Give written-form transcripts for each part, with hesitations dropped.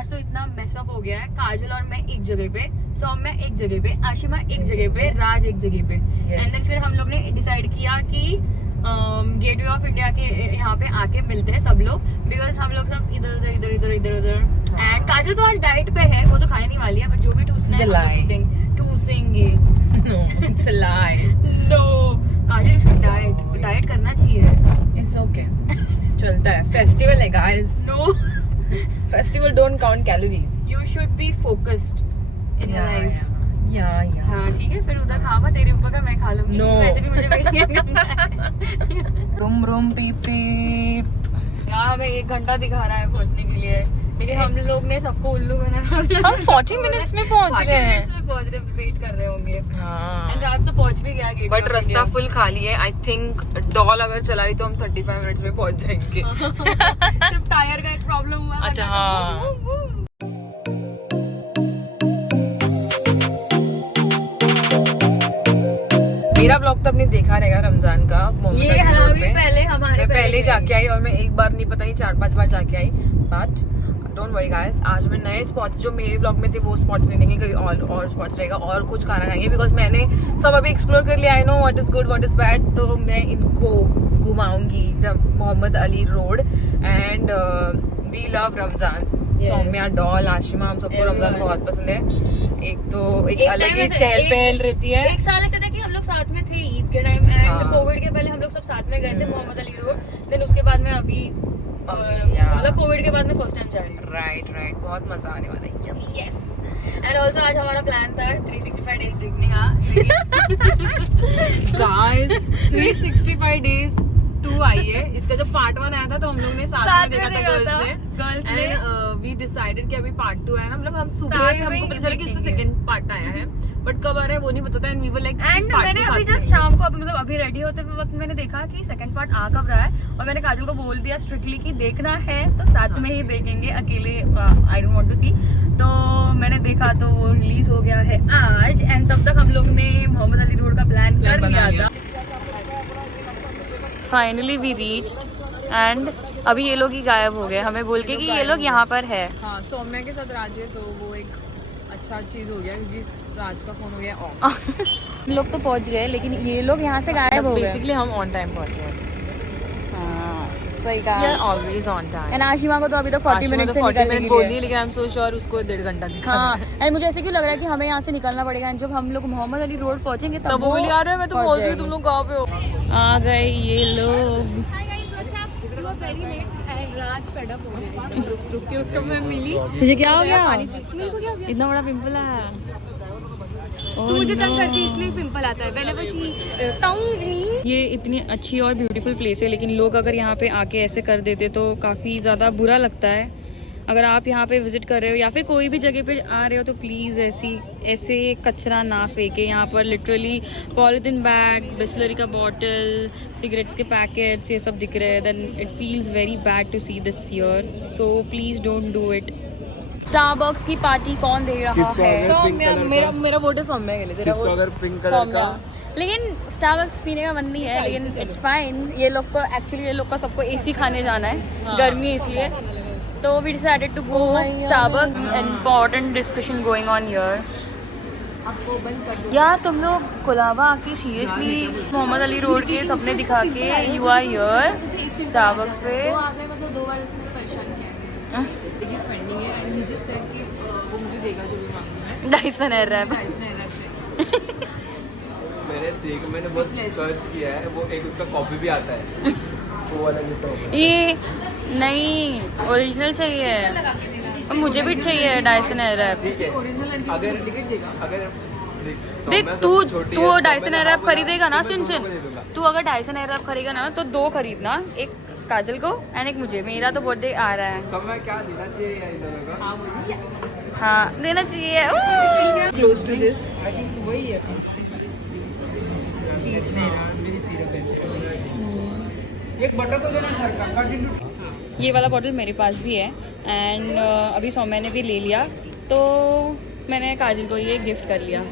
आज तो इतना मेसअप हो गया है। काजल और मैं एक जगह पे, सौम्या एक जगह पे, आशिमा एक जगह पे, राज एक जगह पे। एंड देन फिर हम लोग ने डिसाइड किया कि गेटवे ऑफ इंडिया के यहाँ पे आके मिलते हैं सब लोग, बिकॉज हम लोग सब इधर उधर इधर इधर इधर उधर। एंड काजल तो आज डाइट पे है, वो तो खाने नहीं वाली है, बट जो भी ठूसना है ठूसेंगे। No, it's a lie. No Kajal should diet करना चाहिए। It's okay. चलता है, फेस्टिवल है guys. No Festival don't count calories. You should be focused in your life. Yeah. हाँ ठीक है, फिर उधर खावा तेरे ऊपर का मैं खा लूंगी। No. वैसे भी मुझे वेट नहीं करना है। Room पीप पीप। यार हमें 1 घंटा दिखा रहा है पहुंचने के लिए, लेकिन हम लोग ने सबको उल्लू बना। हम 40 मिनट्स में पहुंच रहे हैं। 40 मिनट्स में पहुंच रहे, वेट कर रहे होंगे। हाँ। एंड राज तो पहुंच भी गया गेट। बट रास्ता फुल खाली है। आई थिंक डॉल अगर चला रही तो हम 35 मिनट्स में पहुंच जाएंगे। सिर्फ टायर का एक प्रॉब्लम हुआ। अच्छा, वरना हाँ। तो वो। मेरा ब्लॉग तो आपने देखा रहेगा रमजान का। ये हमारे पहले जाके आई और मैं एक बार नहीं पता नहीं 4-5 बार जाके आई। बट डोंट वरी गाइस, आज मैं नए स्पॉट्स जो मेरे ब्लॉग में थे वो स्पॉट्स नहीं देंगे, कहीं और स्पॉट्स रहेगा और कुछ खाना खाएंगे, बिकॉज मैंने सब अभी एक्सप्लोर कर लिया। I know what is good what is bad, तो मैं इनको घुमाऊंगी। Mohammed Ali road and we love Ramzan. Saumya, doll, Ashima, हम सबको रमजान बहुत पसंद है। एक तो एक अलग ही चहल पहल रहती है। एक साल ऐसा था कि हम लोग साथ में थे ईद के टाइम, एंड कोविड के पहले हम लोग सब साथ में गए थे मोहम्मद अली रोड। देन उसके बाद में अभी मतलब कोविड के बाद में फर्स्ट टाइम जा रही हूँ। राइट, बहुत मजा आने वाला है। यस। एंड ऑल्सो आज हमारा प्लान था 365 डेज देखने का। गाइस 365 डेज 2 आई है। इसका जब पार्ट 1 आया था तो हम लोग ने साथ में देखा था गर्ल्स ने। एंड वी डिसाइडेड कि अभी पार्ट 2 है ना, मतलब हम सुबह हमको पता चला कि इसका सेकंड पार्ट आया है, बट कब आ रहा है वो नहीं पता था। And we were like and मैंने अभी जस्ट शाम को मतलब अभी रेडी होते हुए वक्त मैंने देखा कि सेकंड पार्ट आ कब रहा है, और मैंने काजल को बोल दिया स्ट्रिक्टली कि देखना है तो साथ में ही देखेंगे, अकेले आई डोंट वांट टू सी। तो मैंने देखा तो वो रिलीज हो गया है आज। एंड तब तक हम लोग ने मोहम्मद अली रोड का प्लान कर लिया था। फाइनली वी रीच एंड अभी ये लोग ही गायब हो गए, हमें बोल के कि ये लोग यहाँ पर है। हाँ, सौम्या के साथ राज है तो वो एक अच्छा चीज हो गया क्योंकि राज का फोन हो गया ऑफ। हम लोग तो पहुँच गए, लेकिन ये लोग यहाँ से गायब हो गए। बेसिकली हम ऑन टाइम पहुंचे हैं। हाँ सही कहा। Always on time. And Ashima को तो अभी तक 40 मिनट से निकलने के लिए बोली है, लेकिन आई एम सो श्योर उसको 1.5 घंटा दिखा। हाँ, एंड मुझे ऐसे क्यों लग रहा है कि हमें यहाँ से निकलना पड़ेगा। एंड जब हम लोग मोहम्मद अली रोड पहुँचेंगे तब वो बोली आ रहे हैं। मैं तो बोल रही हूँ तुम लोग गाँव पे हो। आ गए ये लोग। रुक के उसका मैं मिली। तुझे क्या हो गया? मेरे को क्या हो गया? इतना बड़ा पिंपल है। तो मुझे तंग करती इसलिए पिंपल आता है। Whenever she tongue me। ये इतनी अच्छी और ब्यूटीफुल प्लेस है, लेकिन लोग अगर यहाँ पे आके ऐसे कर देते तो काफ़ी ज़्यादा बुरा लगता है। अगर आप यहाँ पे विजिट कर रहे हो या फिर कोई भी जगह पे आ रहे हो तो प्लीज़ ऐसे कचरा ना फेंके। यहाँ पर लिटरली पॉलीथीन बैग, बिस्लरी का बॉटल, सिगरेट्स के पैकेट्स ये सब दिख रहे हैं। Then it feels very bad to see this here, so please don't do it. Starbucks की पार्टी कौन दे रहा है? मेरा वोट है सौम्या के लिए। तेरा किसको वोट अगर पिंक कलर का? लेकिन स्टारबक्स पीने का मन नहीं है, लेकिन इट्स फाइन। ये लोग को एक्चुअली ये लोग का सबको एसी खाने जाना है, गर्मी है इसलिए। तो we decided to go Starbucks. Important discussion going on here. यार तुम लोग कोलाबा आके सीरियसली मोहम्मद अली रोड के सपने दिखा के यू आर हियर स्टारबक्स पे। मतलब 2 बार उसने परेशान किया। स्पेंडिंग है एंड मुझे सर कि वो मुझे देगा जो भी मांगूंगा मैं। Dyson air wrap. मैंने बहुत सर्च किया है, वो एक उसका कॉपी भी आता है वो वाला लेता हूँ। ये नहीं ओरिजिनल चाहिए, और मुझे भी चाहिए डाइसन एयर रैप। अगर देख तू डाइसन एयर रैप खरीदेगा ना, सुन तू अगर डाइसन एयर रैप खरीदेगा ना तो 2 खरीदना, एक काजल को एंड एक मुझे। मेरा तो बर्थडे आ रहा है। समय क्या देना चाहिए या इन दोनों का? हाँ देना चाहिए। Close to this I think वही है। एक बटर को देना सर। ये वाला बॉटल मेरे पास भी है एंड अभी सौम्या ने भी ले लिया, तो मैंने काजल को ये गिफ्ट कर लिया।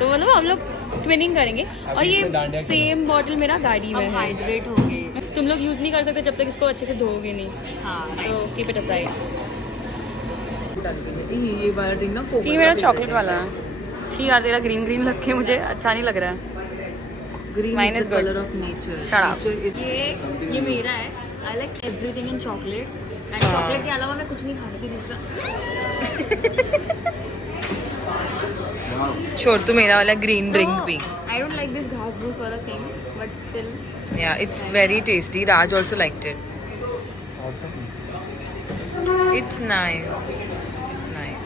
तो मतलब हम लोग ट्विनिंग करेंगे। और ये सेम बॉटल मेरा गाड़ी में है। हाइड्रेट होंगे। तुम लोग यूज़ नहीं कर सकते जब तक इसको अच्छे से धोओगे नहीं। हाँ, तो कीप इट असाइड। ये वाला ड्रिंक ना ये मेरा चॉकलेट वाला है। शी यार तेरा ग्रीन ग्रीन लग के मुझे अच्छा नहीं लग रहा है। Green Mine is is the good. Colour of nature. Shut up. ये मेरा है। I like everything in chocolate and chocolate के अलावा मैं कुछ नहीं खा सकती दूसरा। छोड़ तू मेरा वाला ग्रीन ड्रिंक पी। आई डोंट लाइक दिस घास फूस वाला thing but still yeah it's very tasty. Raj also liked it. It's nice, it's nice.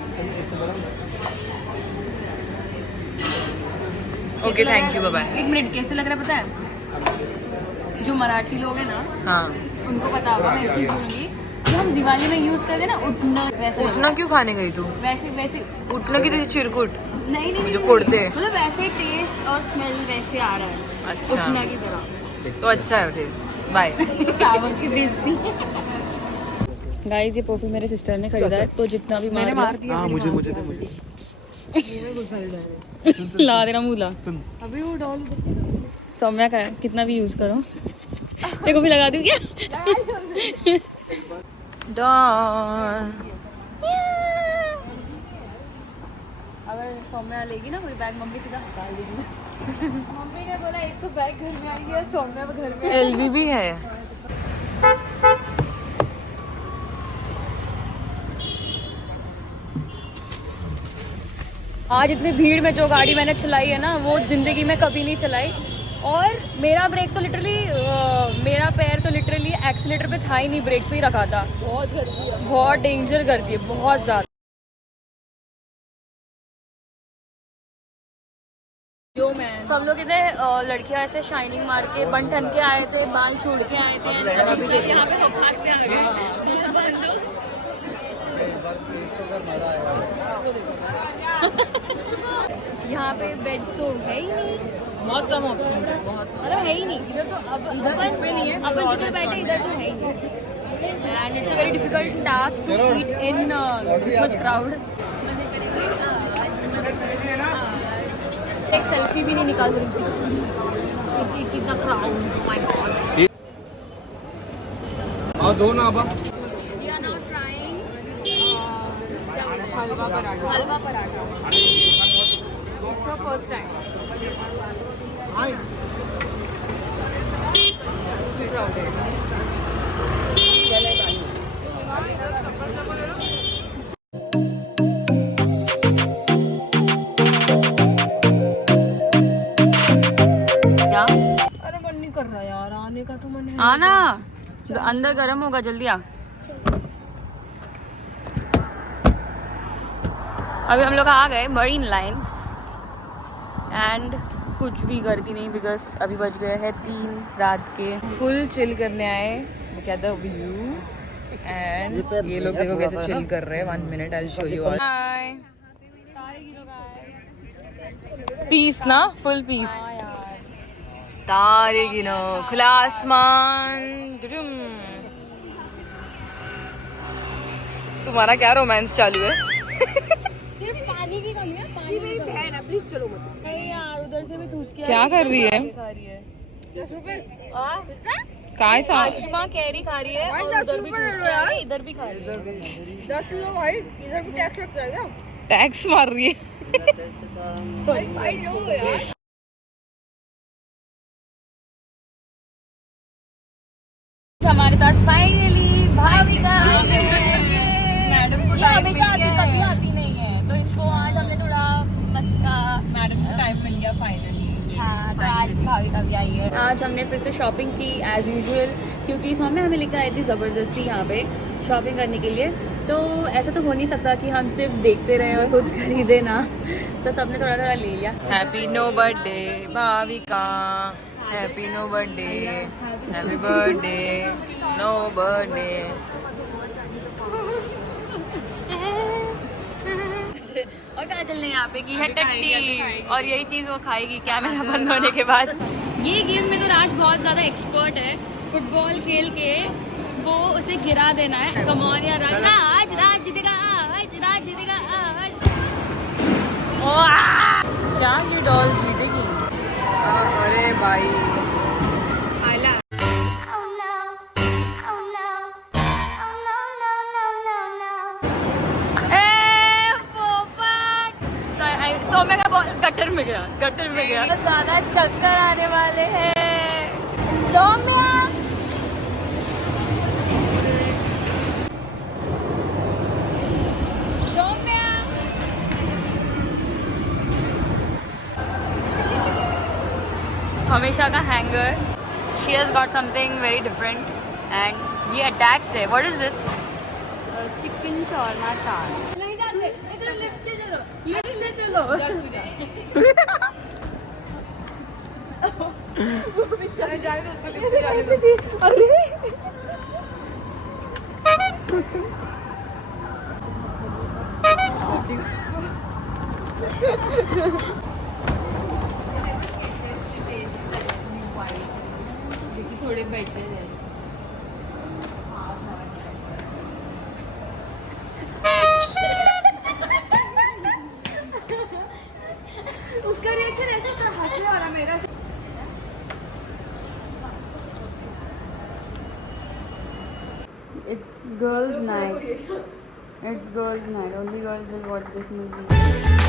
Okay thank you, bye bye. एक मिनट कैसे लग रहा है पता है? जो मराठी लोग हैं ना हाँ, उनको पता होगा। मैं एक चीज बोलूंगी जो हम दिवाली में यूज करते हैं ना उठना, वैसे लग उठना रहा क्यों खाने गई तू? है। वैसे वैसे उठना की तेरी चिरकुट नहीं नहीं जो नहीं, फोड़ते हैं। मतलब वैसे टेस्ट और स्मेल वैसे आ रहा है अच्छा। उठना की तरह। तो अच्छा है फिर, बाय। चावल की बेइज्जती। गाइस ये परफ्यूम मेरे सिस्टर ने खरीदा है तो जितना भी मैंने मार दिया। हाँ मुझे मुझे ला देना मुँह ला। अभी वो डॉल सौम्या का है, कितना भी यूज करो। देखो भी लगा दूं क्या? डॉल। अगर सौम्या लेगी ना कोई बैग मम्मी सीधा हटा देगी। मम्मी ने बोला एक तो बैग घर में आएगी और सौम्या घर में। एलवी भी है। आज इतनी भीड़ में जो गाड़ी मैंने चलाई है ना वो जिंदगी में कभी नहीं चलाई। और मेरा ब्रेक तो लिटरली मेरा पैर तो लिटरली एक्सीलेटर पे था ही नहीं, ब्रेक पे ही रखा था। बहुत करती है, बहुत डेंजर करती है, बहुत ज़्यादा। सब लोग इतने लड़कियां ऐसे शाइनिंग मार के बन ठन के आए थे, बाल छोड़ के आए थे, अभी सब यहाँ पे औकात पे आ गए। यहाँ पे वेज तो है ही नहीं, बहुत कम ऑप्शन है, बहुत कम। मतलब है ही नहीं इधर तो। अब इसमें नहीं है, अपन जिधर बैठे इधर तो है ही नहीं। And it's a very difficult task to eat in this much crowd. एक सेल्फी भी नहीं निकाल रही थी क्योंकि कितना क्राउड। My God. हाँ दो ना अब we are now trying halwa paratha. Halwa paratha. It's a first time. क्या अरे मन नहीं कर रहा यार, आने का तो मन है। आना, तो अंदर गर्म होगा, जल्दी आ। अभी हम लोग आ गए मरीन लाइंस एंड कुछ भी करती नहीं बिकॉज अभी बज गए हैं 3 रात के। फुल चिल करने आए, क्या द व्यू। एंड ये लोग देखो कैसे चिल कर रहे हैं। 1 minute, I show you all. Hi, peace ना, फुल पीस। तारे गिनो, खुला आसमान। दुडुम। तुम्हारा क्या रोमांस चालू है? सिर्फ पानी की कमी है। पानी मेरी बहन है, प्लीज चलो मत। नहीं यार, उधर से भी ठूस के क्या कर रही है? काय था? आशिमा कैरी खा रही है और उधर भी ठूस के आ रही है, इधर भी खा रही है। 10 किलो भाई, इधर भी टैक्स लग जाएगा। टैक्स मार रही है। भाई नो यार। हमारे साथ फाइनली भाविका मैडम को हमेशा आती, कभी आती नहीं है, तो इसको आज हमने थोड़ा मस्का। मैडम को टाइम मिल गया फाइनली। हाँ, तो आज भाविका भी आई है। आज हमने फिर से शॉपिंग की एज यूजुअल, क्योंकि सामने हमें लेकर आई थी ज़बरदस्ती यहाँ पे शॉपिंग करने के लिए। तो ऐसा तो हो नहीं सकता कि हम सिर्फ देखते रहे और कुछ खरीदे ना, तो सबने थोड़ा थोड़ा ले लिया। Happy no birthday Bhavika, happy no birthday, happy birthday, no birthday. और काजल ने यहाँ पे की है टट्टी, और यही चीज़ वो खाएगी कैमरा बंद होने के बाद। ये गेम में तो राज बहुत ज़्यादा एक्सपर्ट है। फुटबॉल खेल के वो उसे गिरा देना है। कम ऑन यार, आज राज जीतेगा, आज राज जीतेगा, आज। क्या ये डॉल जीतेगी? अरे भाई, ए सौम्या का गटर में गया ज्यादा चक्कर आने वाले हैं सौम्या। हमेशा का hanger, she has got something very different and ये अटैच्ड है। What is this? Chicken shawarma था। नहीं जाते, इधर लिफ्ट से चलो, लिफ्ट से चलो। जाने दो उसको, लिफ्ट से जाने दो। अरे थोड़े बैठे हैं। उसका रिएक्शन ऐसा था, हंसने वाला मेरा। it's girls' night. It's girls' night. Only girls will watch this movie.